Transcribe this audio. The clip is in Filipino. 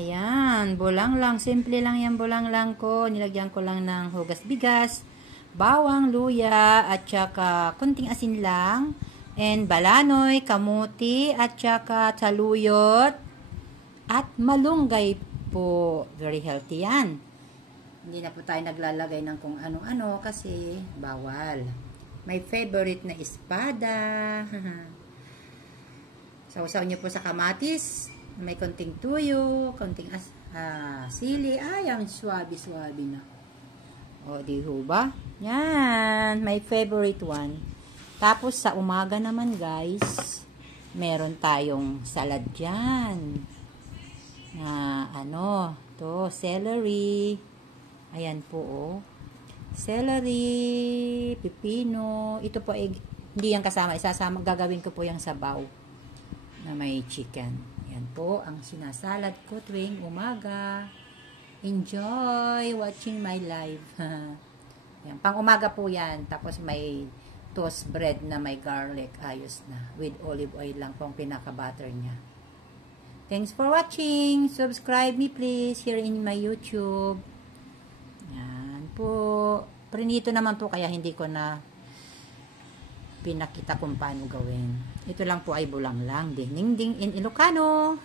Ayan, bulang lang. Simple lang yan, bulang lang ko. Nilagyan ko lang ng hugas bigas, bawang, luya, at saka kunting asin lang. And balanoy, kamuti, at saka taluyot, at malunggay po. Very healthy yan. Hindi na po tayo naglalagay ng kung ano-ano kasi bawal. My favorite na espada. Sausaw niyo po sa kamatis. May konting tuyo, konting sili. Ay, ang swabe-swabe na. O, di ho ba? Yan, my favorite one. Tapos, sa umaga naman, guys, meron tayong salad dyan. To celery. Ayan po, oh. Celery, pipino. Ito po, hindi yan kasama. Isasama, gagawin ko po yung sabaw na may chicken. Yan po ang sinasalad ko tuwing umaga. Enjoy watching my live. Yan, pang umaga po yan. Tapos may toast bread na may garlic. Ayos na. With olive oil lang po ang pinaka-butter niya. Thanks for watching. Subscribe me please here in my YouTube. Yan po. Prinito naman po kaya hindi ko na pinakita kung paano gawin. Ito lang po ay bulang lang. Ding ding in Ilocano.